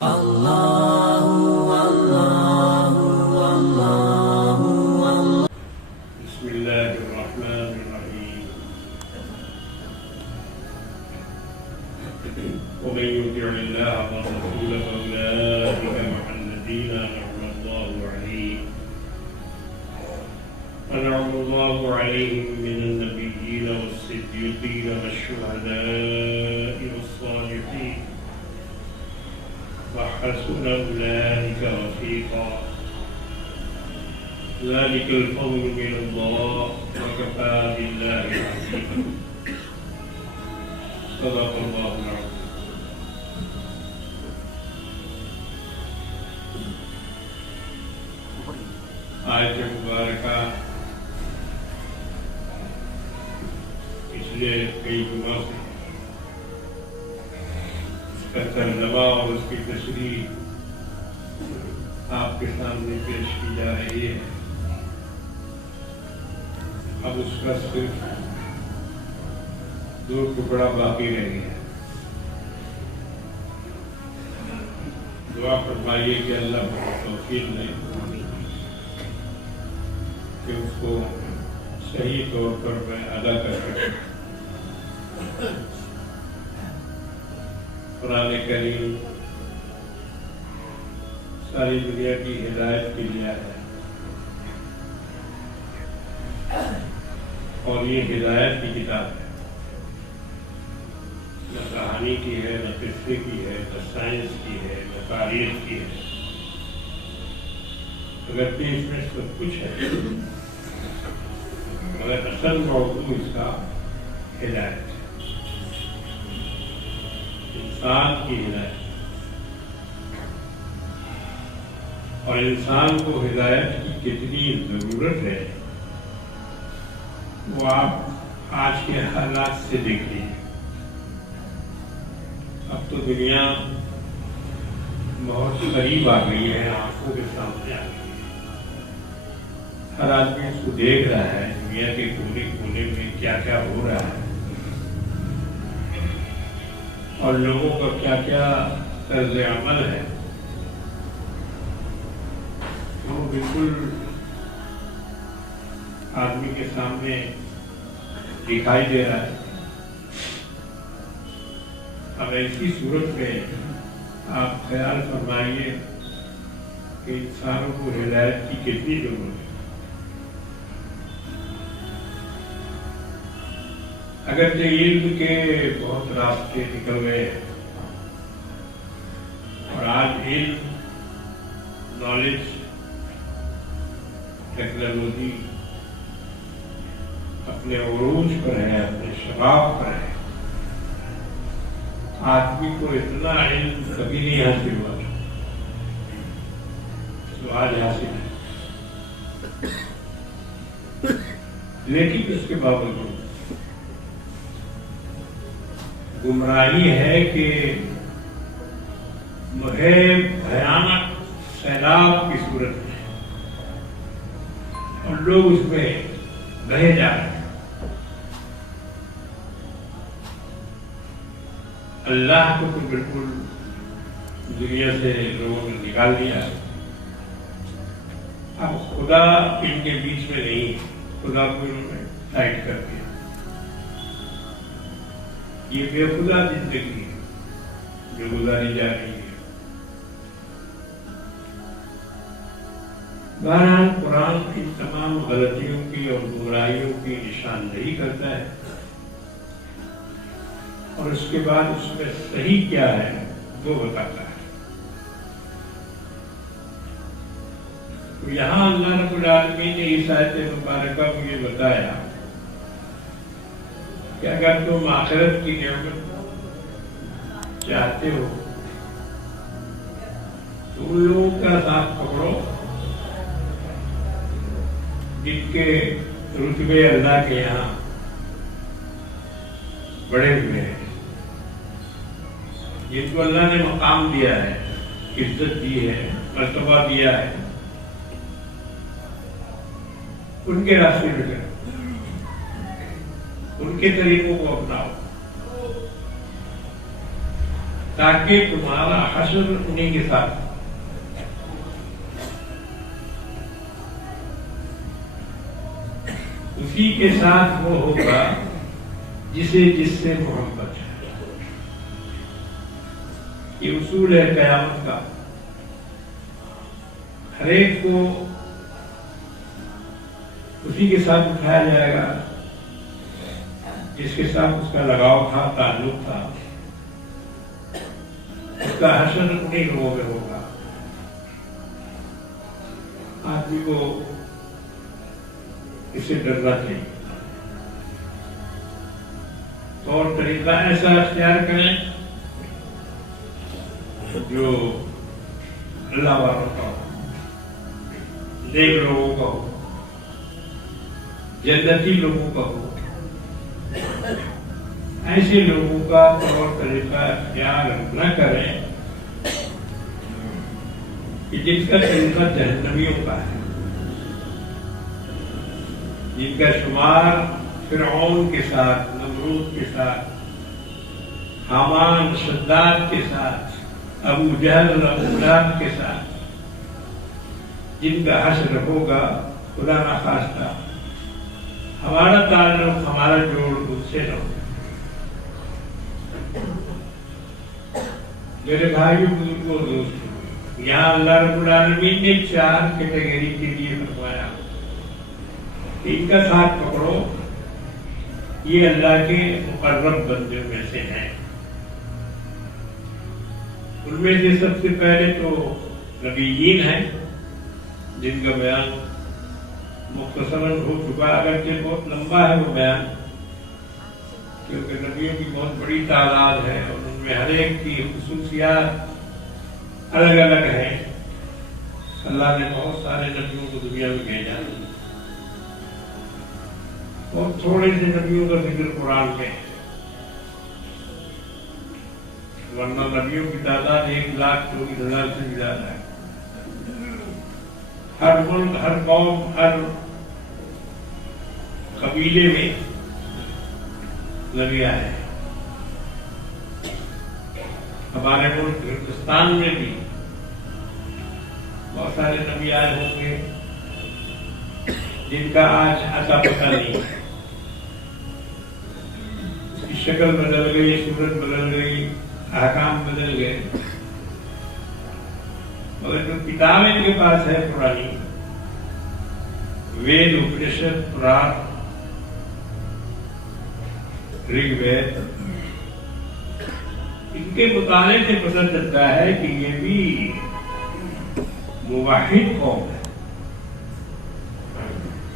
بسم الله الرحمن الرحيم. ومن يطع الله ورسوله فأولئك مع الذين أنعم الله عليهم من النبيين والصديقين والشهداء والصالحين وحسن أولئك رفيقا. ذلك الفضل من الله وكفى بالله عليما. صدق الله العظيم. آیت مبارکہ پچھلے کئی جمعہ سے اس کا ترجمہ اور اس کی تشریح آپ کے سامنے پیش کی جا رہی ہے. اب اس کا صرف 2 ٹکڑا باقی رہ گیا. دعا فرمائیے کہ اللہ کو توفیق دے کہ اس کو صحیح طور پر میں ادا کر سکوں. قرآن کریم ساری دنیا کی ہدایت کے لیے آیا ہے اور یہ ہدایت کی کتاب ہے. نہ کہانی کی ہے، نہ قصے کی ہے، نہ سائنس کی ہے، نہ تاریخ کی ہے. اگرچہ اس میں سب کچھ ہے مگر اصل موضوع اس کا ہدایت ہے، انسان کی ہدایت. اور انسان کو ہدایت کی کتنی ضرورت ہے وہ آپ آج کے حالات سے دیکھیے. اب تو دنیا بہت قریب آ گئی ہے، آنکھوں کے سامنے آ گئی ہے. ہر آدمی اس کو دیکھ رہا ہے دنیا کے کونے کونے میں کیا کیا ہو رہا ہے اور لوگوں کا کیا کیا طرز عمل ہے. وہ بالکل آدمی کے سامنے دکھائی دے رہا ہے. اب ایسی صورت میں آپ خیال فرمائیے کہ انسانوں کو ہدایت کی کتنی ضرورت ہے. اگرچہ علم کے بہت راستے نکل گئے ہیں اور آج علم، نالج، ٹیکنالوجی اپنے عروج پر ہے، اپنے شباب پر ہے. آدمی کو اتنا علم کبھی نہیں حاصل ہوا جو آج حاصل ہے. لیکن اس کے باوجود گمراہی ہے کہ بھیانک سیلاب کی صورت میں اور لوگ اس میں بہے جا رہے ہیں. اللہ کو تو بالکل دنیا سے لوگوں نے نکال دیا. اب خدا ان کے بیچ میں نہیں، خدا کو انہوں نے سائڈ کر دیا. یہ بے خدا زندگی ہے جو گزاری جا رہی ہے. بہرحال قرآن ان تمام غلطیوں کی اور گمراہیوں کی نشاندہی کرتا ہے اور اس کے بعد اس میں صحیح کیا ہے وہ بتاتا ہے. تو یہاں اللہ رب العالمین نے اس آیت مبارکہ میں یہ بتایا کہ اگر تم آخرت کی نعمت چاہتے ہو تو ان لوگوں کا ساتھ پکڑو جن کے رتبے اللہ کے یہاں بڑے ہوئے ہیں، جن کو اللہ نے مقام دیا ہے، عزت دی ہے، مرتبہ دیا ہے. ان کے راستے میں چلو، ان کے طریقوں کو اپناؤ. تاکہ تمہارا حشر انہیں کے ساتھ اسی کے ساتھ وہ ہوگا جسے جس سے محبت ہے. یہ اصول ہے قیامت کا. ہر ایک کو اسی کے ساتھ اٹھایا جائے گا جس کے ساتھ اس کا لگاؤ تھا، تعلق تھا. اس کا حشر انہیں لوگوں میں ہوگا. آدمی کو اس سے ڈرنا چاہیے. طور طریقہ ایسا اختیار کریں جو اللہ والوں کا ہو، نیک لوگوں کا ہو، جنتی لوگوں کا ہو. ایسے لوگوں کا طور طریقہ اختیار نہ کریں کہ جن کا طریقہ جہنمیوں کا ہے، جن کا شمار فرعون کے ساتھ، نمرود کے ساتھ، حامان شداد کے ساتھ، ابو جہل اور ابو لہب کے ساتھ، جن کا حشر ہوگا خدا نخواستہ ہمارا تعلق، ہمارا جوڑ اس سے نہ ہوگا. میرے بھائیوں، بزرگوں، دوستوں، یہاں اللہ رب العالمین نے 4 کیٹیگری کے لیے فرمایا کہ ان کا ساتھ پکڑو، یہ اللہ کے مقرب بندوں میں سے ہیں. ان میں سے سب سے پہلے تو نبیین ہیں، جن کا بیان مختصراً ہو چکا، اگرچہ بہت لمبا ہے وہ بیان، کیونکہ نبیوں کی بہت بڑی تعداد ہے اور ان میں ہر ایک کی خصوصیات الگ الگ ہیں. اللہ نے بہت سارے نبیوں کو دنیا میں بھیجا، اور تھوڑے سے نبیوں کا ذکر قرآن میں ہے، ورنہ نبیوں کی تعداد 1,24,000 سے زیادہ ہے. ہر ملک، ہر قوم، ہر قبیلے میں نبی آئے. ہمارے ملک ہندوستان میں بھی بہت سارے نبی آئے ہوں گے جن کا آج ایسا پتہ نہیں ہے. اس کی شکل بدل گئی، صورت بدل گئی، احکام بدل گئے، مگر جو کتاب ان کے پاس ہے پرانی، وید، اپنشد، پران، رگ وید، ان کے مطالعے سے پتہ چلتا ہے کہ یہ بھی موحد قوم ہے.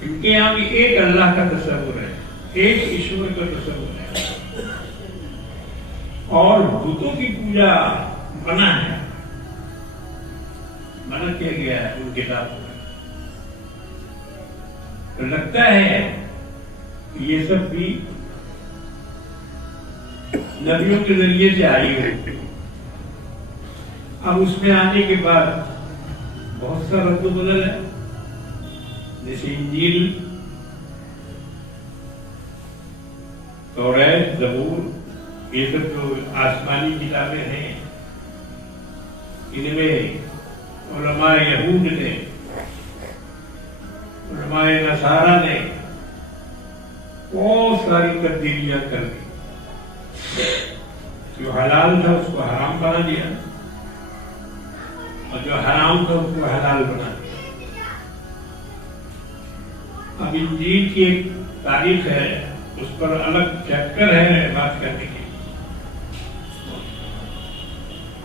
ان کے یہاں بھی ایک اللہ کا تصور ہے، ایک ایشور کا تصور ہے، اور بتوں کی پوجا منع ہے، منع کیا گیا ہے ان کتابوں میں. تو لگتا ہے کہ یہ سب بھی نبیوں کے ذریعے سے آئی ہوئی. اب اس میں آنے کے بعد بہت سا رد و بدل ہے، جیسے انجیل، توریت، زبور، یہ سب جو آسمانی کتابیں ہیں، ان میں علماء یہود نے، علماء نصارہ نے بہت ساری تبدیلیاں کر دی. جو حلال تھا اس کو حرام بنا دیا، اور جو حرام تھا اس کو حلال بنا دیا. اب انجیل کی ایک تاریخ ہے، اس پر الگ چیپٹر ہے بات کرنے کی.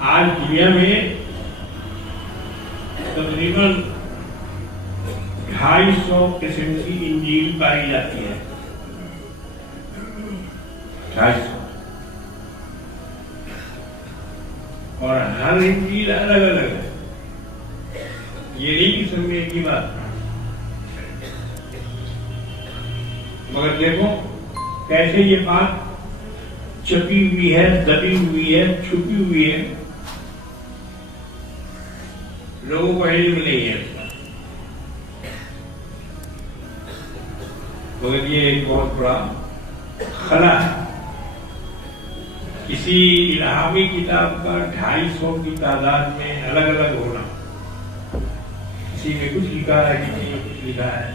آج دنیا میں تقریباً 250 قسم کی انجیل پائی جاتی ہے. 250، اور ہر انجیل الگ الگ ہے. یہ نہیں کہ سب میں ایک ہی بات. مگر دیکھو کیسے یہ بات چھپی ہوئی ہے، دبی ہوئی ہے، چھپی ہوئی ہے، لوگوں کو علم نہیں ہے. مگر یہ ایک بہت بڑا خلا ہے. کسی الہامی کتاب کا 250 کی تعداد میں الگ الگ ہونا، کسی میں کچھ لکھا ہے کسی میں کچھ لکھا ہے،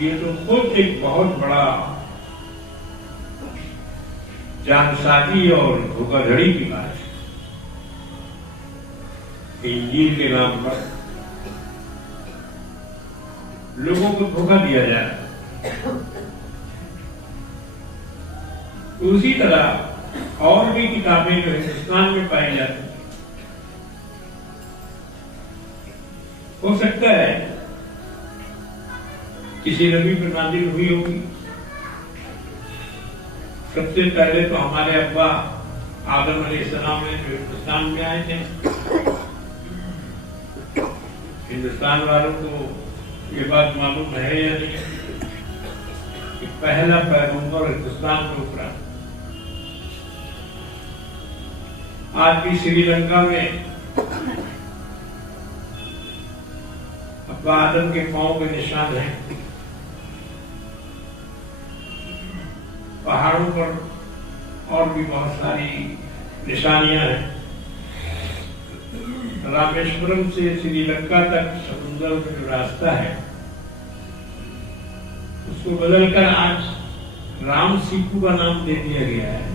یہ تو خود ایک بہت بڑا جانسازی اور دھوکہ دھڑی کی بات ہے۔ انجیل کے نام پر لوگوں کو دھوکہ دیا جائے۔ اسی طرح اور بھی کتابیں جو ہندوستان میں پائی جاتی ہیں، ہو سکتا ہے کسی نبی پر نازل ہوئی ہوگی۔ سب سے پہلے تو ہمارے ابا آدم علیہ السلام نے جو ہندوستان میں آئے تھے، ہندوستان والوں کو یہ بات معلوم ہے یا نہیں کہ پہلا پیغمبر ہندوستان میں اترا۔ آج بھی سری لنکا میں ابا آدم کے پاؤں کے نشان ہیں، پہاڑوں پر اور بھی بہت ساری نشانیاں ہیں۔ رامیشورم سے سری لنکا تک سمندر میں جو راستہ ہے اس کو بدل کر آج رام سیتو کا نام دے دیا گیا ہے،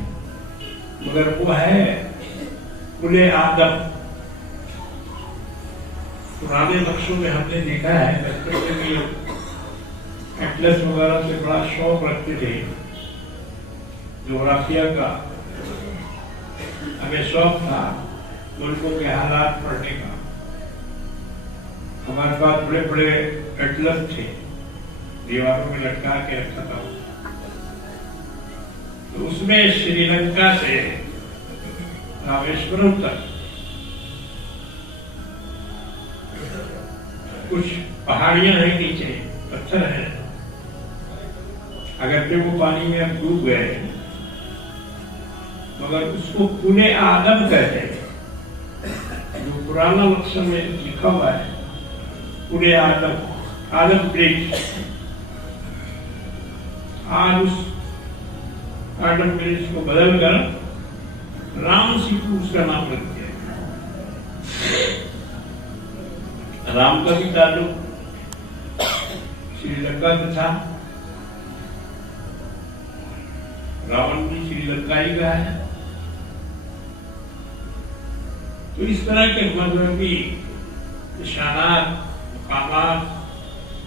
مگر وہ ہے پل آدم۔ پرانے نقشوں میں ہم نے دیکھا ہے، بچپن میں بھی ایٹلس وغیرہ سے بڑا شوق رکھتے تھے، جغرافیہ کا ہمیں شوق تھا، ملکوں کے حالات پڑھنے کا۔ ہمارے پاس بڑے بڑے ایٹلس تھے، دیواروں میں لٹکا کے رکھا تھا، تو اس میں شری لنکا سے رامیشورم تک کچھ پہاڑیاں ہیں، نیچے پتھر ہیں، اگرچہ وہ پانی میں اب ڈوب گئے مگر اس کو پل آدم کہتے ہیں۔ جو پرانا نقشہ میں لکھا ہوا ہے پل آدم، آدم برج، آج اس آدم برج کو بدل کر رام سیتو اس کا نام رکھ دیا۔ رام کا بھی تعلق سری لنکا سے تھا، راون بھی سری لنکائی کا ہے، تو اس طرح کے مذہبی نشانات، مقامات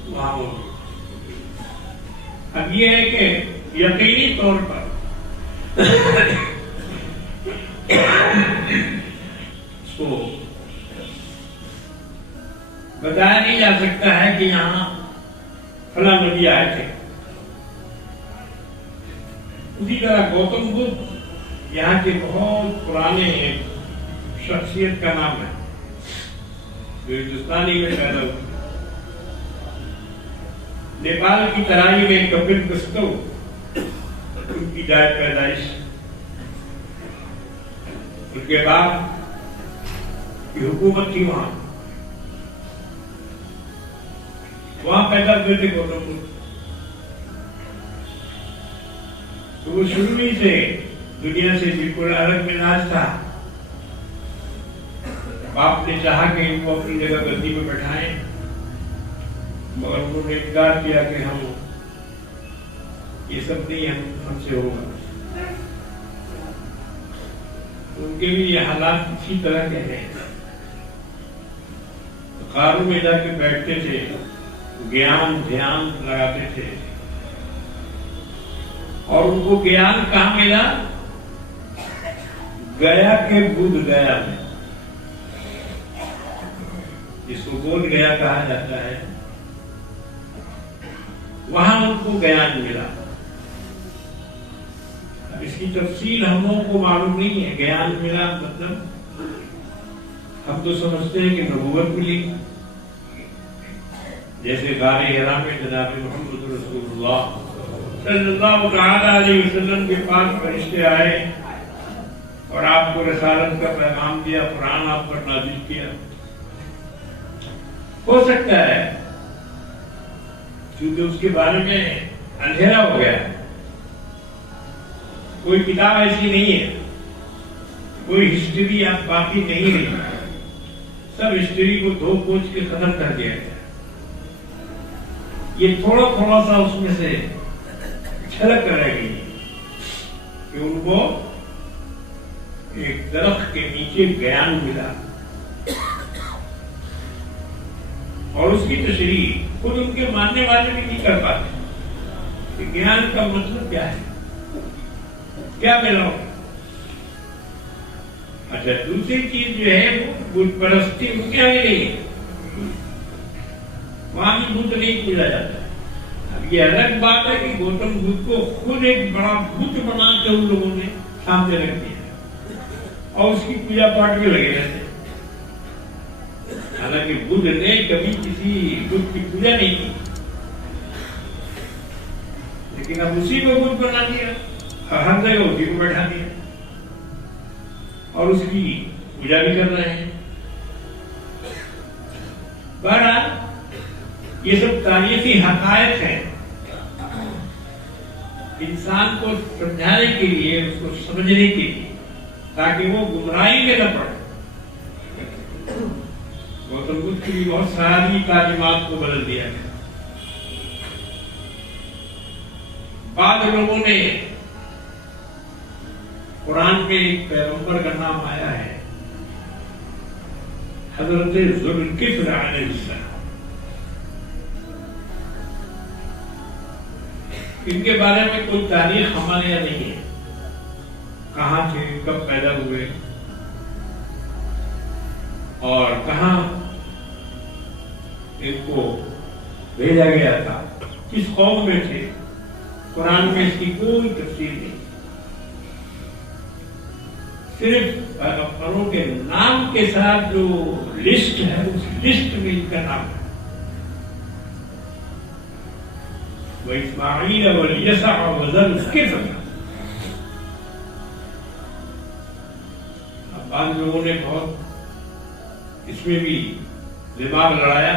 وہاں ہو۔ اب یہ ہے کہ یقینی طور پر اس کو بتایا نہیں جا سکتا ہے کہ یہاں فلاں نبی آئے تھے۔ اسی طرح گوتم بدھ یہاں کے بہت پرانے شخصیت کا نام ہے جو ہندوستانی میں پیدا ہوئی۔ نیپال کی ترائی میں کپل کستو ان کی جائے پیدائش، ان کے بعد کی حکومت تھی وہاں پیدا ہوئے تھے گوتم بدھ۔ تو وہ شروع ہی سے دنیا سے بالکل الگ مزاج تھا۔ باپ نے چاہا کہ ان کو اپنی جگہ گدی میں بٹھائیں، مگر انہوں نے انکار کیا کہ ہم یہ سب نہیں ہم سے ہوگا۔ ان کے بھی یہ حالات اسی طرح کے ہیں۔ غاروں میں جا کے بیٹھتے تھے، گیان دھیان لگاتے تھے، اور ان کو گیان کہاں ملا؟ گیا کے بدھ گیا میں، جس کو بودھ گیا کہا جاتا ہے، وہاں ان کو گیان ملا۔ اب اس کی تفصیل ہم لوگوں کو معلوم نہیں ہے، گیان ملا مطلب ہم تو سمجھتے ہیں کہ نبوت ملی، جیسے غار حرا میں جناب محمد رسول اللہ صلی اللہ تعالی علیہ وسلم کے پاس فرشتے آئے اور آپ کو رسالت کا پیغام دیا، قرآن آپ پر نازل کیا۔ ہو سکتا ہے کیونکہ اس کے بارے میں اندھیرا ہو گیا، کوئی کتاب ایسی نہیں ہے، کوئی ہسٹری اب باقی نہیں رہی، سب ہسٹری کو دھو پوچھ کے ختم کر دیا گیا۔ یہ تھوڑا تھوڑا سا اس میں سے جھلک رہ گئی کہ ان کو ایک درخت کے نیچے گیان ملا، اور اس کی تشریح خود ان کے ماننے والے بھی نہیں کر پاتے کہ گیان کا مطلب کیا ہے، کیا ملا ہو۔ اچھا، دوسری چیز جو ہے وہ بت پرستی ان کے یہاں نہیں ہے، وہاں بھی بت نہیں پوجا جاتا۔ اب یہ الگ بات ہے کہ گوتم بدھ کو خود ایک بڑا بت بنا کے ان لوگوں نے سامنے رکھ دیا اور اس کی پوجا پاٹ میں لگے رہتے، حالانکہ بدھ نے کبھی کسی بت کی پوجا نہیں کی، لیکن اب اسی کو بت بنا دیا اور ہر جگہ اسی کو بیٹھا دیا اور اس کی پوجا بھی کر رہے ہیں۔ بہرحال یہ سب تاریخی حقائق ہیں، انسان کو سمجھانے کے لیے، اس کو سمجھنے کے لیے، تاکہ وہ گمراہی میں نہ پڑے۔ گوتم بدھ کی بھی بہت ساری تعلیمات کو بدل دیا گیا۔ بعض لوگوں نے قرآن میں ایک پیغمبر کا نام آیا ہے، حضرت ذوالکفل علیہ السلام۔ ان کے بارے میں کوئی تاریخ ہمارے یہاں نہیں ہے، کہاں تھے، کب پیدا ہوئے اور کہاں ان کو بھیجا گیا تھا، کس قوم میں تھے، قرآن میں اس کی کوئی تفصیل نہیں۔ صرف پیغمبروں کے نام کے ساتھ جو لسٹ ہے، اس لسٹ میں ان کا نام ہے، وَإِسْمَاعِيلَ وَالْيَسَعَ وَذَا الْكِفْلِ۔ اب بعض لوگوں نے بہت اس میں بھی دماغ لڑایا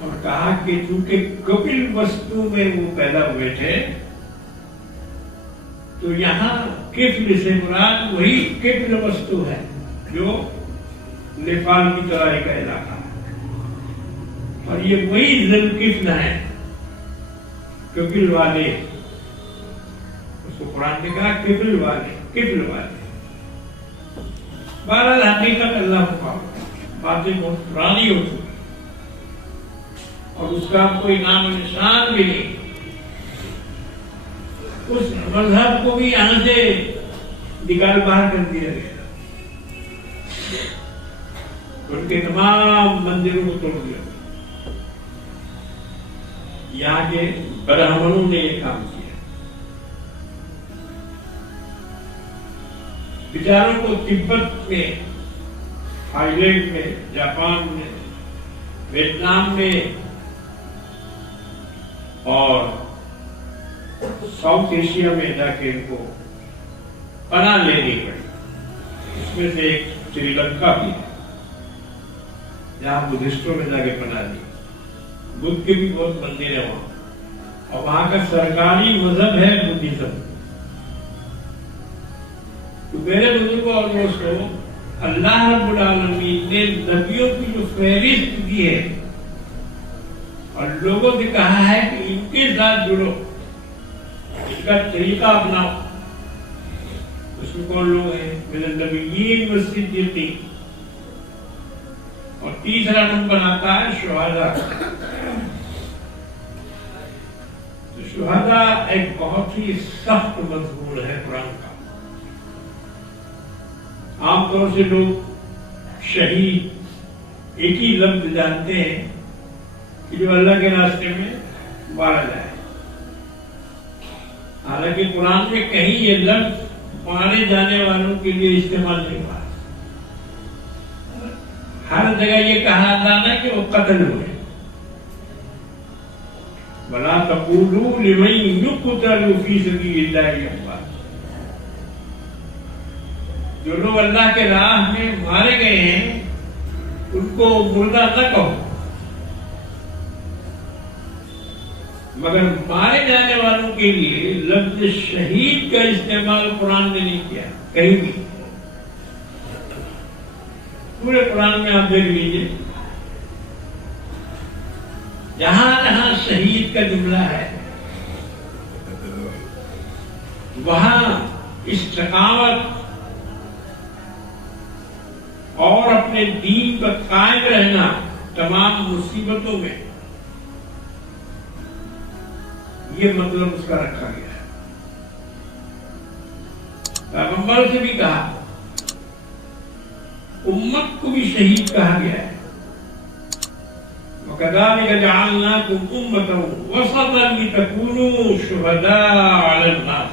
اور کہا کہ چونکہ کپل وستو میں وہ پیدا ہوئے تھے تو یہاں کفل سے مراد وہی کپل وستو ہے جو نیپال کی ترائی کا علاقہ ہے، اور یہ وہی ذوالکفل ہے، کپل والے، اس کو قرآن نے کہا کپل والے، کپل والے۔ بہرحال حقیقت اللہ کو معلوم، باتیں بہت پرانی ہو چکی اور اس کا کوئی نام نشان بھی نہیں۔ اس مذہب کو بھی یہاں سے نکال باہر کر دیا گیا، ان کے تمام مندروں کو توڑ دیا۔ یہاں کے برہمنوں نے یہ کام کیا، بیچاروں کو تبت میں، تھائی لینڈ میں، جاپان میں، ویتنام میں اور ساؤتھ ایشیا میں جا کے ان کو پناہ لینی پڑی۔ اس میں سے ایک سری لنکا بھی ہے جہاں بدھسٹوں میں جا کے پناہ لی۔ بدھ کے بھی بہت مندر ہیں وہاں، اور وہاں کا سرکاری مذہب ہے بدھزم۔ تو میرے بزرگوں اور دوستوں، اللہ رب العالمین نے نبیوں کی جو فہرست دی ہے اور لوگوں سے کہا ہے کہ ان کے ساتھ جڑو، اس کا طریقہ اپناؤ، اس میں کون لوگ ہیں؟ من النبیین والصدیقین، اور تیسرا نمبر آتا ہے شہداء۔ تو شہداء ایک بہت ہی سخت مضمون ہے قرآن کا۔ عام طور سے لوگ شہید ایک ہی لفظ جانتے ہیں کہ جو اللہ کے راستے میں مارا جائے، حالانکہ قرآن میں کہیں یہ لفظ مارے جانے والوں کے لیے استعمال نہیں ہوا۔ ہر جگہ یہ کہا جانا کہ وہ قتل ہوئے۔ وَلَا تَقُولُوا لِمَن يُقْتَلُ فِي سَبِيلِ اللَّهِ أَمْوَاتٌ۔ جو لوگ اللہ کے راہ میں مارے گئے ہیں ان کو مردہ نہ کہو، مگر مارے جانے والوں کے لیے لفظ شہید کا استعمال قرآن نے نہیں کیا کہیں بھی. پورے قرآن میں آپ دیکھ لیجیے جہاں جہاں شہید کا جملہ ہے وہاں استقامت اور اپنے دین پر قائم رہنا تمام مصیبتوں میں یہ مطلب اس کا رکھا گیا ہے. پیغمبر سے بھی کہا امت کو بھی شہید کہا گیا ہے. وَكَذَلِكَ جَعَلْنَاكُمْ أُمَّةً وَسَطًا لِتَكُونُوا شُهَدَاءَ عَلَى النَّاسِ.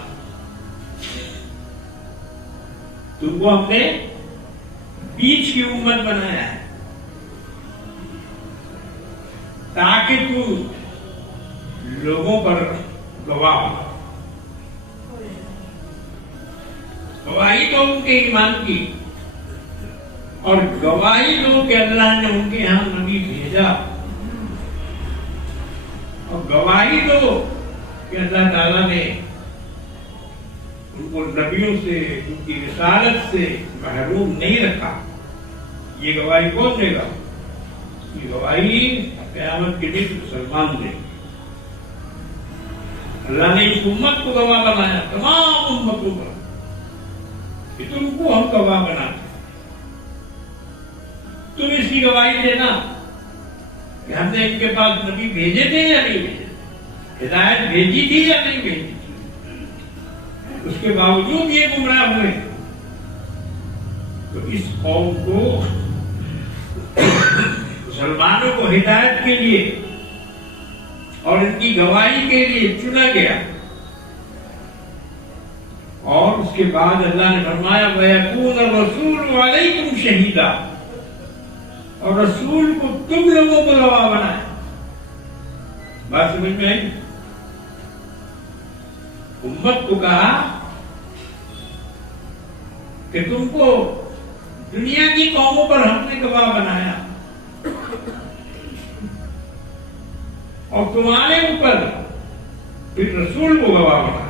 تم کو ہم نے بیچ کی امت بنایا ہے تاکہ تم لوگوں پر گواہ ہو. گواہی تو ان کے ایمان کی اور گواہی دو کہ اللہ نے ان کے یہاں نبی بھیجا اور گواہی دو کہ اللہ تعالیٰ نے ان کو نبیوں سے ان کی رسالت سے محروم نہیں رکھا. یہ گواہی کون دے گا؟ یہ گواہی قیامت کے دن مسلمان دے. اللہ نے اس امت کو گواہ بنایا تمام امتوں پر کہ تم کو ہم گواہ بناتے. تم اس کی گواہی دینا کہ ہم نے ان کے پاس نبی بھیجے تھے یا نہیں بھیجے, ہدایت بھیجی تھی یا نہیں بھیجی تھی. اس کے باوجود یہ گمراہ ہوئے تو اس قوم کو مسلمانوں کو ہدایت کے لیے اور ان کی گواہی کے لیے چنا گیا. اور اس کے بعد اللہ نے فرمایا وَيَكُونَ الرَّسُولُ عَلَيْكُمْ شَهِيدًا, اور رسول کو تم لوگوں کو گواہ بنایا. بات سمجھ میں آئی؟ امت کو کہا کہ تم کو دنیا کی قوموں پر ہم نے گواہ بنایا اور تمہارے اوپر پھر رسول کو گواہ بنایا.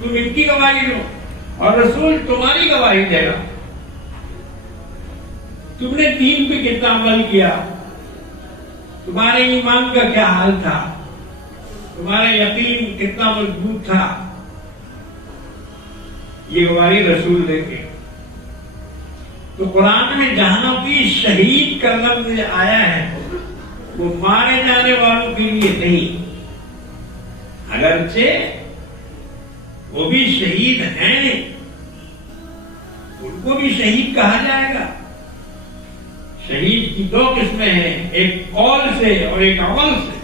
تم ان کی گواہی دو اور رسول تمہاری گواہی دے گا. تم نے دین پہ کتنا عمل کیا, تمہارے ایمان کا کیا حال تھا, تمہارا یقین کتنا مضبوط تھا, یہ گواہی رسول دیں گے. تو قرآن میں جہاں بھی شہید کا لفظ آیا ہے وہ مارے جانے والوں کے لیے نہیں, اگرچہ وہ بھی شہید ہیں ان کو بھی شہید کہا جائے گا. شہید کی دو قسمیں ہیں, ایک قول سے اور ایک عمل سے.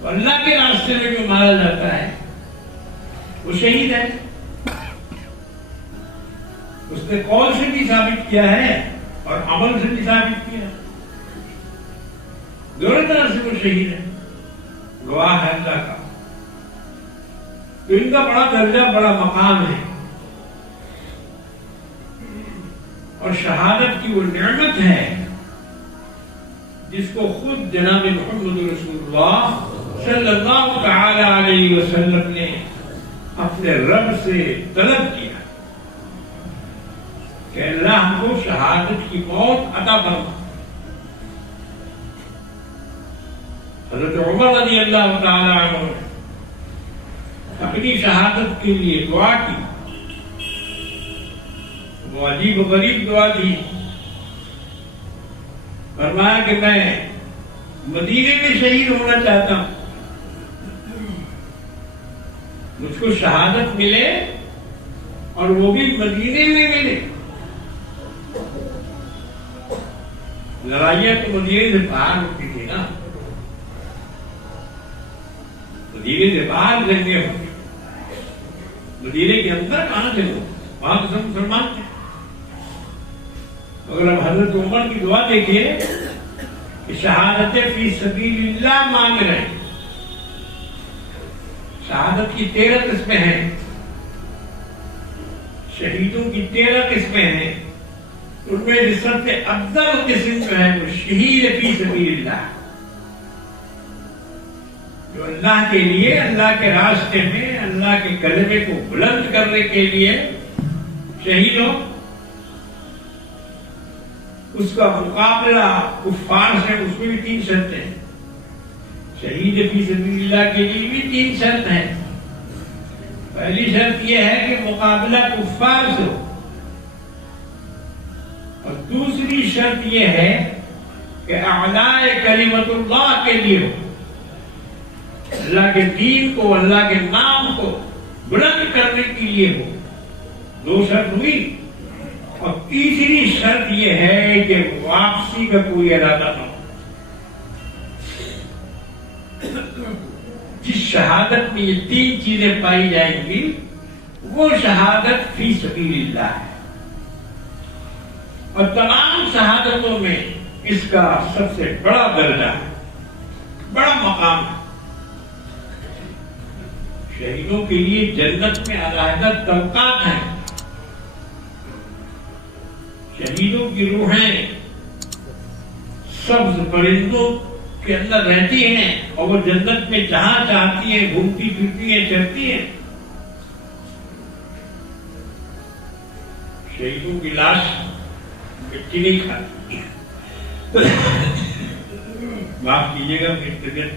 تو اللہ کے راستے میں جو مارا جاتا ہے وہ شہید ہے. اس نے قول سے بھی ثابت کیا ہے اور عمل سے بھی ثابت کیا ہے. دونوں طرح سے وہ شہید ہے, گواہ ہے اللہ کا. تو ان کا بڑا درجہ, بڑا مقام ہے. اور شہادت کی وہ نعمت ہے جس کو خود جناب محمد رسول اللہ صلی اللہ تعالی علیہ وسلم نے اپنے رب سے طلب کیا کہ اللہ ہم کو شہادت کی موت عطا فرما. حضرت عمر رضی اللہ تعالی عنہ نے اپنی شہادت کے لیے دعا کی. وہ عجیب و غریب دعا تھی. فرمایا کہ میں مدینے میں شہید ہونا چاہتا ہوں, مجھ کو شہادت ملے اور وہ بھی مدینے میں ملے. لڑائیاں تو مدینے سے باہر ہوتی تھی نا, مدینے سے باہر جنگیں ہوتی, مدینے کے اندر کہاں سے ہو, وہاں تو سب مسلمان تھے. اگر ہم حضرت عمر کی دعا دیکھیے کہ شہادت فی سبیل اللہ مانگ رہے ہیں. شہادت کی 13 قسمیں ہیں, شہیدوں کی 13 قسمیں ہیں. ان میں سب سے افضل قسم جو ہے وہ شہید فی سبیل اللہ، جو اللہ کے لیے، اللہ کے راستے میں اللہ کے کلمے کو بلند کرنے کے لیے شہید ہو۔ اس کا مقابلہ کفار سے، اس میں بھی 3 شرطیں ہیں۔ شہید فی سبیل اللہ کے لیے بھی 3 شرط ہیں۔ پہلی شرط یہ ہے کہ مقابلہ کفار سے ہو، اور دوسری شرط یہ ہے کہ اعلاء کلمت اللہ کے لیے ہو، اللہ کے دین کو، اللہ کے نام کو بلند کرنے کے لیے ہو۔ 2 شرط ہوئی، اور تیسری شرط یہ ہے کہ واپسی کا کوئی ارادہ نہ ہو۔ جس شہادت میں یہ 3 چیزیں پائی جائیں گی وہ شہادت فی سبیل اللہ ہے، اور تمام شہادتوں میں اس کا سب سے بڑا درجہ ہے، بڑا مقام ہے۔ شہیدوں کے لیے جنت میں علیحدہ طبقات ہیں۔ شہیدوں کی روحیں سبز پرندوں کے اندر رہتی ہیں، اور وہ جنت میں جہاں چاہتی ہیں گھومتی پھرتی ہیں، چلتی ہیں۔ شہیدوں کی لاش مٹی نہیں کھاتی۔ معاف کیجیے گا میری طبیعت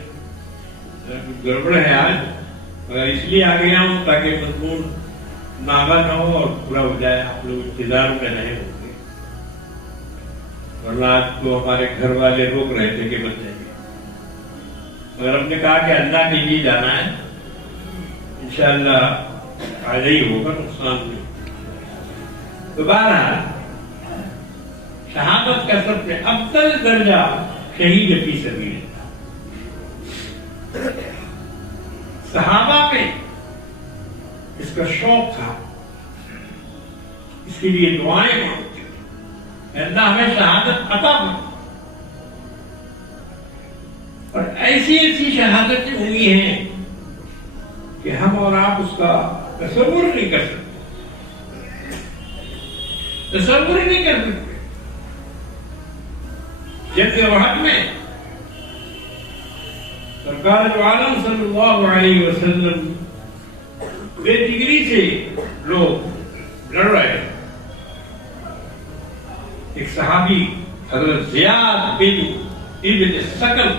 گڑبڑ ہے آج، مگر اس لیے آ گیا ہوں تاکہ مضمون ناغا نہ ہو اور پورا ہو جائے، آپ لوگ انتظار میں رہے ہوں گے، ورنہ آج تو ہمارے گھر والے روک رہے تھے کہ بن جائیں گے، مگر ہم نے کہا کہ اللہ کے لیے جانا ہے، انشاءاللہ آج ہی ہوگا، نقصان نہیں۔ دوبارہ شہادت کا سب سے افضل درجہ شہید فی سبیل اللہ۔ صحابہ میں اس کا شوق تھا، اس کے لیے دعائیں مانگتے تھے، اللہ ہمیں شہادت عطا فرما، اور ایسی ایسی شہادتیں ہوئی ہیں کہ ہم اور آپ اس کا تصور نہیں کر سکتے، تصور ہی نہیں کر سکتے۔ جنگ احد میں سرکار دو عالم صلی اللہ علیہ وسلم بے جگری سے لوگ لڑ رہے، ایک صحابی حضرت زیاد بن ابن سکل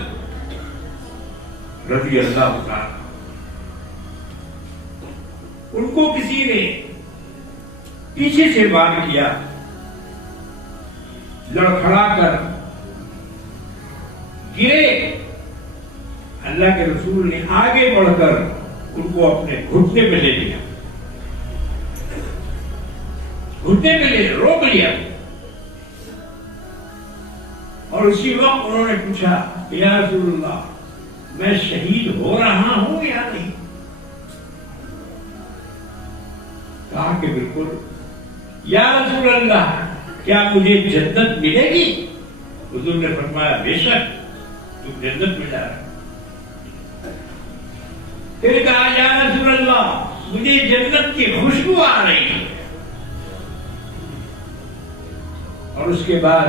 رضی اللہ تعالی، ان کو کسی نے پیچھے سے وار کیا، لڑکھڑا کر گرے۔ اللہ کے رسول نے آگے بڑھ کر ان کو اپنے گھٹنے پہ لے لیا، گھٹنے پہ لے روک لیا، اور اسی وقت انہوں نے پوچھا یا رسول اللہ میں شہید ہو رہا ہوں یا نہیں؟ کہا کہ بالکل۔ یا رسول اللہ کیا مجھے جنت ملے گی؟ حضور نے فرمایا بے شک تم جنت میں جا رہے۔ پھر کہا یا رسول اللہ مجھے جنت کی خوشبو آ رہی ہے، اور اس کے بعد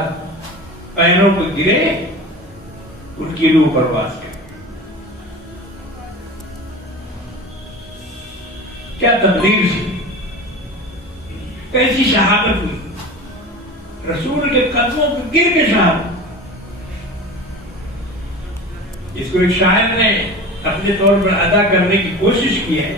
پیروں کو گرے، ان کی روح پرواز کر۔ کیا تقدیر تھی، کیسی شہادت ہوئی، رسول کے قدموں کو گر کے شہادت۔ اس کو ایک شاعر نے اپنے طور پر ادا کرنے کی کوشش کی ہے۔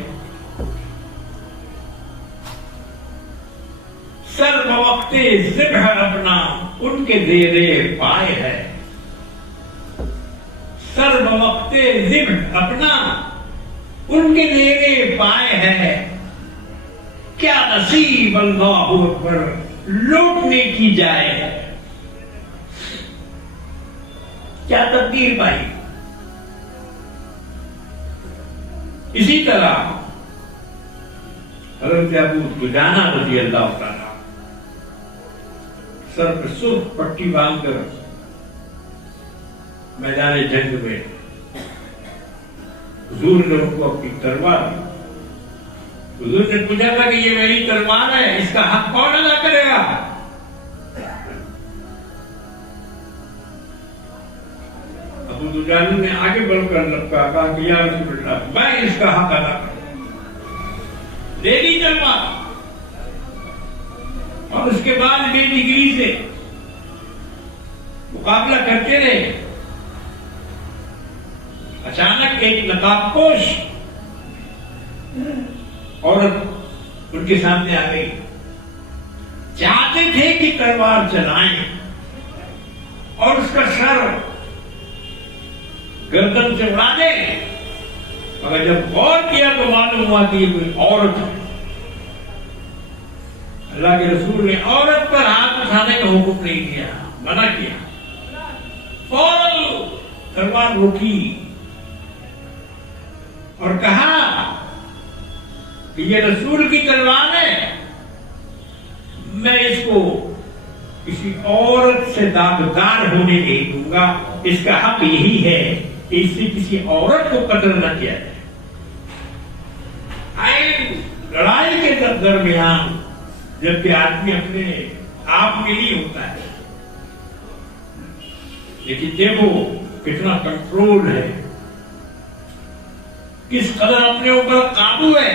سر بوقت ذبح اپنا ان کے زیر پائے ہے، سر بوقت ذبح اپنا ان کے زیر پائے ہے، کیا نصیب اللہ اکبر لوٹنے کی جائے، کیا تقدیر پائی۔ اسی طرح حضرت ابو دجانہ رضی اللہ تعالیٰ سر پر سرخ پٹی باندھ کر میدان جنگ میں حضور نے ان کو اپنی تلوار دی۔ حضور نے پوچھا تھا کہ یہ میری تلوار ہے، اس کا حق کون ادا کرے گا؟ ابو دجانہ نے آگے بڑھ کر کہا کہ یا رسول اللہ میں اس کا حق ادا کروں، دے دی تلوار، اور اس کے بعد بے ڈگری سے مقابلہ کرتے رہے۔ اچانک ایک نقاب پوش عورت ان کے سامنے آ گئی، چاہتے تھے کہ تلوار چلائیں اور اس کا سر گردن سے اڑا دیں، مگر جب غور کیا تو معلوم ہوا کہ یہ کوئی عورت ہے۔ اللہ کے رسول نے عورت پر ہاتھ اٹھانے کا حکم نہیں دیا، منع کیا، فوراً تلوار روکی اور کہا کہ یہ رسول کی تلوار ہے، میں اس کو کسی عورت سے داغدار ہونے نہیں دوں گا، اس کا حق یہی ہے کہ اس سے کسی عورت کو قتل نہ کیا جائے۔ لڑائی کے درمیان جبکہ آدمی اپنے آپ میں نہیں ہوتا ہے، لیکن دیکھو کتنا کنٹرول ہے، کس قدر اپنے اوپر قابو ہے،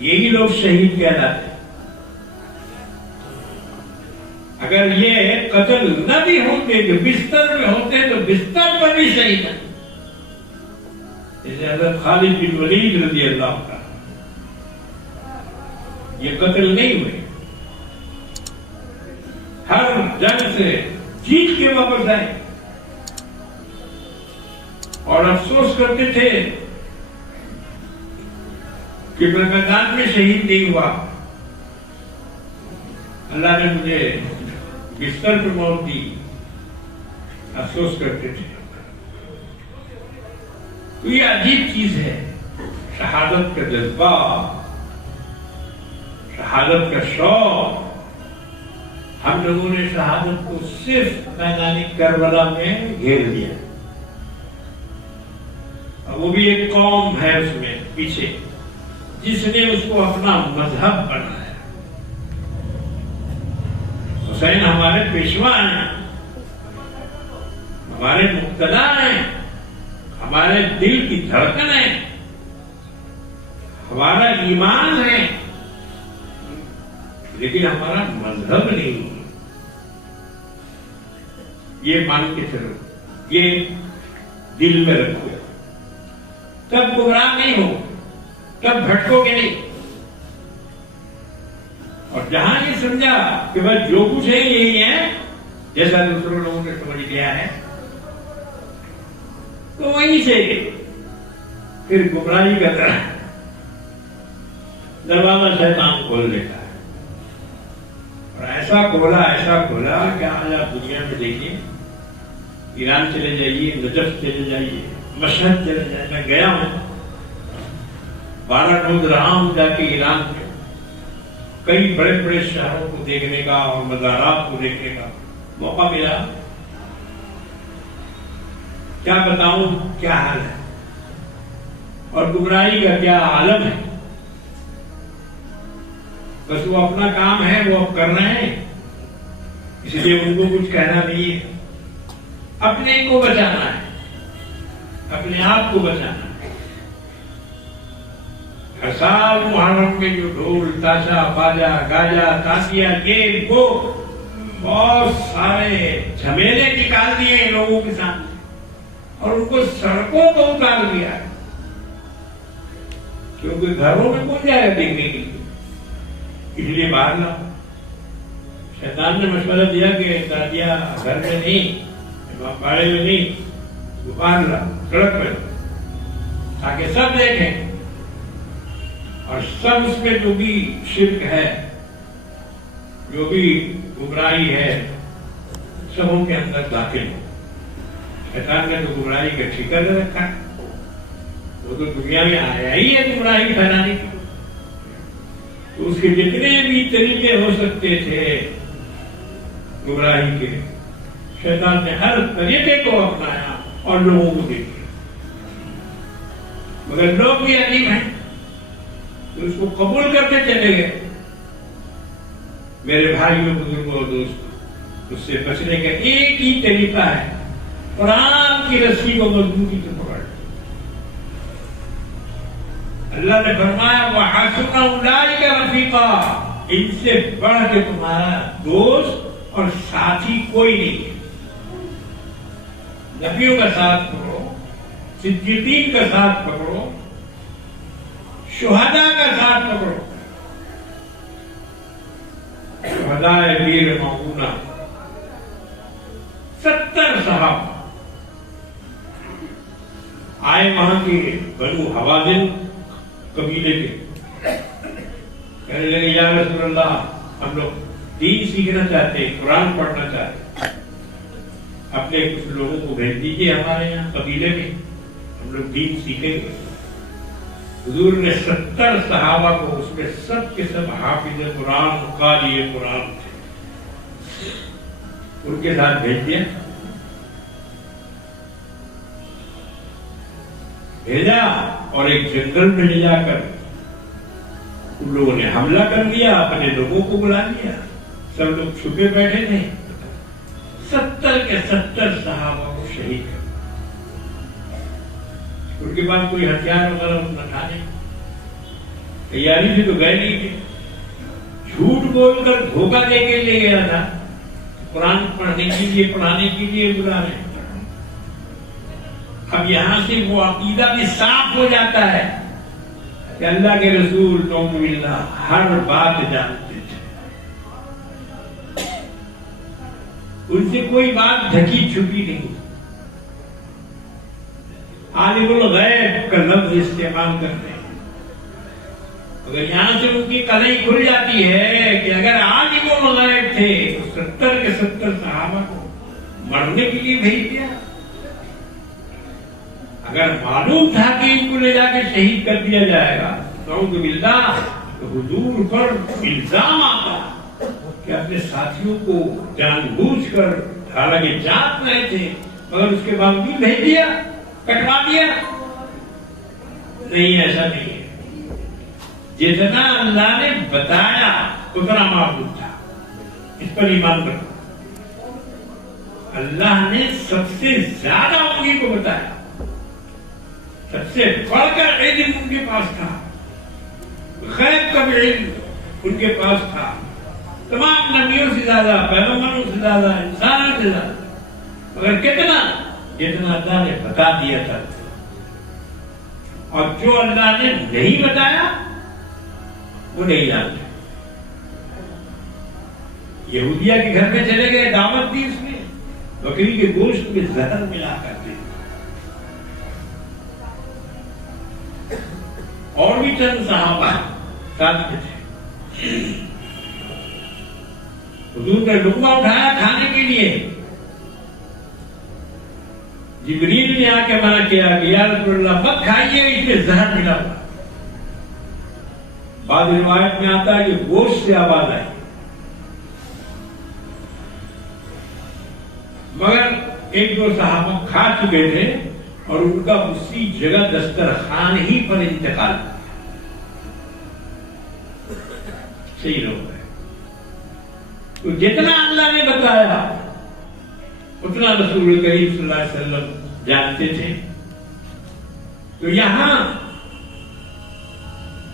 یہی لوگ شہید کہلاتے ہیں۔ اگر یہ قتل نہ بھی ہوتے جو بستر میں ہوتے تو بستر پر بھی شہید ہے، جیسے حضرت خالد بن ولید رضی اللہ عنہ، یہ قتل نہیں ہوئے، ہر جنگ سے جیت کے واپس آئے اور افسوس کرتے تھے کہ میں میدان میں شہید نہیں ہوا، اللہ نے مجھے بستر پر موت دی، افسوس کرتے تھے۔ تو یہ عجیب چیز ہے، شہادت کا جذبہ، شہادت کا شوق۔ ہم لوگوں نے شہادت کو صرف میدان کربلا میں گھیر لیا، اور وہ بھی ایک قوم ہے اس میں پیچھے جس نے اس کو اپنا مذہب بنایا۔ حسین ہمارے پیشوا ہیں، ہمارے مقتدا ہیں، ہمارے دل کی دھڑکن ہے، ہمارا ایمان ہے، لیکن ہمارا مذہب نہیں۔ یہ مان کے چلو، یہ دل میں رکھو، تب گمراہ نہیں ہو، تب بھٹکو گے نہیں۔ اور جہاں یہ سمجھا کہ بس جو کچھ ہے یہی ہے، جیسا دوسروں لوگوں نے سمجھ لیا ہے، تو وہیں سے پھر گمراہی کا دروازہ شیطان کھول دیتا ہے، اور ایسا کھولا کہ آج آپ دنیا میں دیکھیں، ایران چلے جائیے، نجف چلے جائیے، مشہد چلے جائیے، میں گیا ہوں، 12 روز رہا ہوں جا کے ایران میں، کئی بڑے بڑے شہروں کو دیکھنے کا اور مزارات کو دیکھنے کا موقع ملا۔ کیا بتاؤں کیا حال ہے، اور گمراہی کا کیا عالم ہے۔ بس وہ اپنا کام ہے، وہ اب کر رہے ہیں، اس لیے ان کو کچھ کہنا نہیں ہے، اپنے کو بچانا ہے، اپنے آپ کو بچانا ہے۔ ہر سال محرم میں جو ڈھول تاشا باجا گاجا تازیہ یہ وہ بہت سارے جھمیلے نکال دیے ان لوگوں کے سامنے اور ان کو سڑکوں کو اتار دیا ہے، کیونکہ گھروں میں کون جائے گا دیکھنے کے لیے، اس لیے باہر لاؤ۔ شیطان نے مشورہ دیا کہ دادیا گھر میں نہیں، باڑے میں نہیں، باہر لاؤ، سڑک پہ، تاکہ سب دیکھیں اور سب اس میں جو بھی شرک ہے، جو بھی گمراہی ہے، سب ان کے اندر داخل ہو۔ شیطان نے تو گمراہی کا ٹھیکہ دے رکھا ہے، وہ تو دنیا میں آیا ہی ہے گمراہی پھیلانے کی، تو اس کے جتنے بھی طریقے ہو سکتے تھے گمراہی کے، شیطان نے ہر طریقے کو اپنایا اور لوگوں کو دے دیا، مگر لوگ بھی عجیب ہیں، تو اس کو قبول کرتے چلے گئے۔ میرے بھائیوں بزرگوں اور دوستوں، اس سے بچنے کا ایک ہی طریقہ ہے، قرآن کی رسی کو مضبوطی سے پکڑ. اللہ نے فرمایا وَحَسُنَ أُولَٰئِكَ رَفِيقًا، ان سے بڑھ کے تمہارا دوست اور ساتھی کوئی نہیں ہے. نبیوں کا ساتھ پکڑو، صدیقین کا ساتھ پکڑو، شہداء کا ساتھ پکڑو. شہداء بیر معونہ 70 صحابہ آئے وہاں کے بنو حوازن قبیلے کے، کہنے لگے یا رسول اللہ ہم لوگ دین سیکھنا چاہتے ہیں، قرآن پڑھنا چاہتے ہیں، اپنے کچھ لوگوں کو بھیج دیجیے ہمارے یہاں قبیلے میں، ہم لوگ دین سیکھیں گے. حضور نے 70 صحابہ کو، اس میں سب کے سب حافظ قرآن قاری قرآن تھے، ان کے ساتھ بھیج دیا. بھیجا اور ایک جنگل میں لے جا کر ان لوگوں نے حملہ کر دیا، اپنے لوگوں کو بلا لیا، سب لوگ چھپے بیٹھے تھے. 70 کے 70 صحابہ کو شہید کر. ان کے پاس کوئی ہتھیار وغیرہ نہ تھا، نہیں، تیاری سے تو گئے نہیں تھے، جھوٹ بول کر دھوکہ دے کے لے گیا تھا. قرآن پڑھنے کے لیے پڑھانے کے لیے بلا رہے. اب یہاں سے وہ عقیدہ بھی صاف ہو جاتا ہے کہ اللہ کے رسول نعوذ باللہ ہر بات جانتے تھے، ان سے کوئی بات ڈھکی چھپی نہیں. عالم الغیب کا لفظ استعمال کرتے ہیں. اگر یہاں سے ان کی قلعی کھل جاتی ہے کہ اگر عالم الغیب تھے تو 70 کے 70 صحابہ کو مرنے کے لیے بھیج دیا. اگر معلوم تھا کہ ان کو لے جا کے شہید کر دیا جائے گا نعوذ باللہ، تو حضور پر الزام آتا کہ اپنے ساتھیوں کو جان بوجھ کر، حالانکہ جانت رہے تھے مگر اس کے باوجود بھیج دیا، کٹوا دیا. نہیں، ایسا نہیں ہے. جتنا اللہ نے بتایا اتنا معبود تھا، اس پر ایمان کرو. اللہ نے سب سے زیادہ انہیں کو بتایا، سب سے بڑھ کر علم ان کے پاس تھا، غیب کا بھی علم ان کے پاس تھا، تمام نبیوں سے زیادہ، پیغمبروں سے زیادہ، انسانوں سے زیادہ. مگر کتنا؟ جتنا اللہ نے بتا دیا تھا. اور جو اللہ نے نہیں بتایا وہ نہیں جانتے. یہودیہ کے گھر میں چلے گئے، دعوت دی، اس میں بکری کے گوشت میں زہر ملا کر دے. اور بھی چند صحابہ ساتھ میں تھے. حضور نے لقمہ اٹھایا کھانے کے لیے، جبریل نے آ کے منع کیا کہ یا رسول اللہ مت کھائیے، اس میں زہر ملا ہوا. بعض روایت میں آتا ہے کہ گوشت سے آواز آئی، مگر ایک دو صحابہ کھا چکے تھے اور ان کا اسی جگہ دسترخوان ہی پر انتقال. صحیح لوگ ہے. تو جتنا اللہ نے بتایا اتنا رسول کریم صلی اللہ علیہ وسلم جانتے تھے. تو یہاں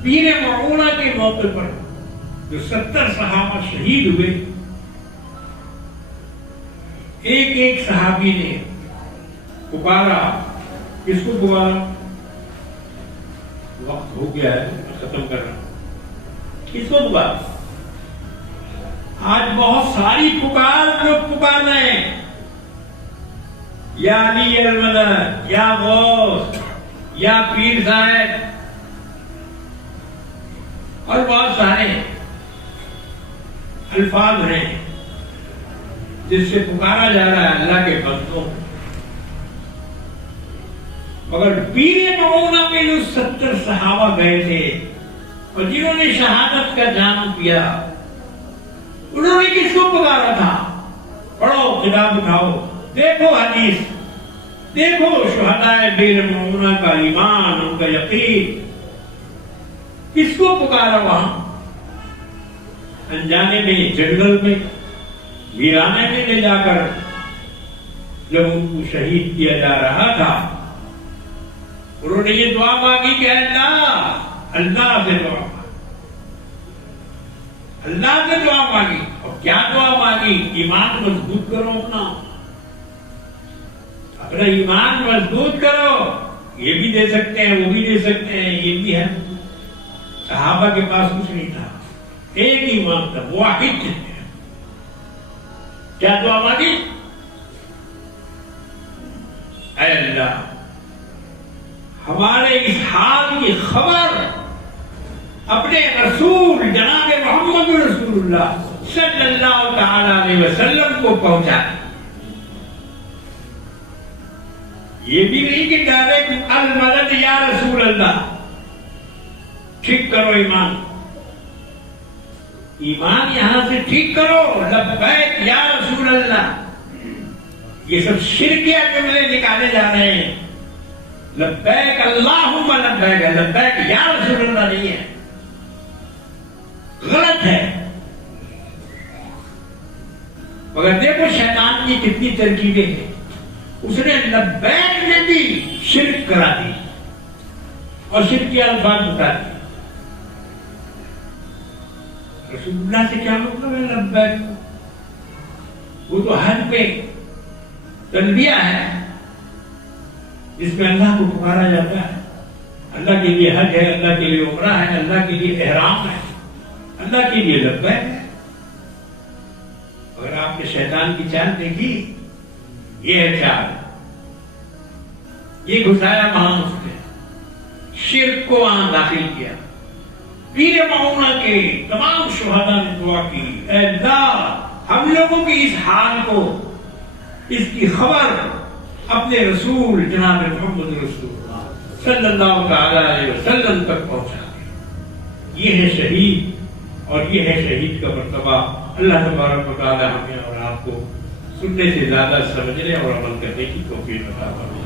بیر معونہ کے موقع پر جو 70 صحابہ شہید ہوئے، ایک ایک صحابی نے پکارا. کس کو پکارا؟ وقت ہو گیا ہے، ختم کر رہا ہوں. کس کو پکارا؟ آج بہت ساری پکار لوگ پکار رہے ہیں، یا علی المدد، یا غوث، یا پیر صاحب، اور بہت سارے الفاظ ہیں جس سے پکارا جا رہا ہے اللہ کے بندوں. مگر بیر معونہ میں جو 70 صحابہ گئے تھے اور جنہوں نے شہادت کا جام کیا، انہوں نے کس کو پکارا تھا؟ پڑھو، کتاب اٹھاؤ، دیکھو حدیث، دیکھو شہداء بیر معونہ کا ایمان، ان کا یقین. کس کو پکارا وہاں؟ انجانے میں، جنگل میں، ویرانے میں لے جا کر جب ان کو شہید کیا جا رہا تھا انہوں نے یہ دعا مانگی کہ اللہ سے دعا مانگی، اللہ سے دعا مانگی. اور کیا دعا مانگی؟ ایمان مضبوط کرو، اپنا ایمان مضبوط کرو. یہ بھی دے سکتے ہیں، وہ بھی دے سکتے ہیں، یہ بھی ہے. صحابہ کے پاس کچھ نہیں تھا، ایک ایمان تھا، واحد تھے. کیا دعا مانگی؟ اے اللہ ہمارے اس حال کی خبر اپنے رسول جناب محمد رسول اللہ صلی اللہ تعالی علیہ وسلم کو پہنچا. یہ بھی نہیں کہ ڈائریکٹ المدد یا رسول اللہ. ٹھیک کرو ایمان، ایمان یہاں سے ٹھیک کرو. لبیک یا رسول اللہ، یہ سب شرکیہ جملے نکالے جا رہے ہیں. لبیک اللہم لبیک، لبیک یا رسول اللہ نہیں ہے، غلط ہے. مگر دیکھو شیطان کی کتنی ترکیبیں ہیں. اس نے لبیک میں بھی شرک کرا دی اور شرک کے الفاظ بتا دی. رسول اللہ سے کیا مطلب ہے لبیک؟ وہ تو حج پہ تلبیہ ہے جس میں اللہ کو پکارا جاتا ہے. اللہ کے لیے حج ہے، اللہ کے لیے عمرہ ہے، اللہ کے لیے احرام ہے، اللہ کے لیے لبیک ہے. اگر آپ نے شیطان کی چال دیکھی، یہ ہے چال، یہ گھسایا وہاں اس نے، شرک کو وہاں داخل کیا. پیر معونہ کے تمام شہداء نے دعا کی، اے اللہ ہم لوگوں کی اس حال کو، اس کی خبر اپنے رسول جناب محمد رسول اللہ صلی اللہ تعالی علیہ وسلم تک پہنچا دے. یہ ہے شہید، اور یہ ہے شہید کا مرتبہ. اللہ تبارک و تعالی ہمیں اور آپ کو سننے سے زیادہ سمجھنے اور عمل کرنے کی توفیق عطا فرمائے.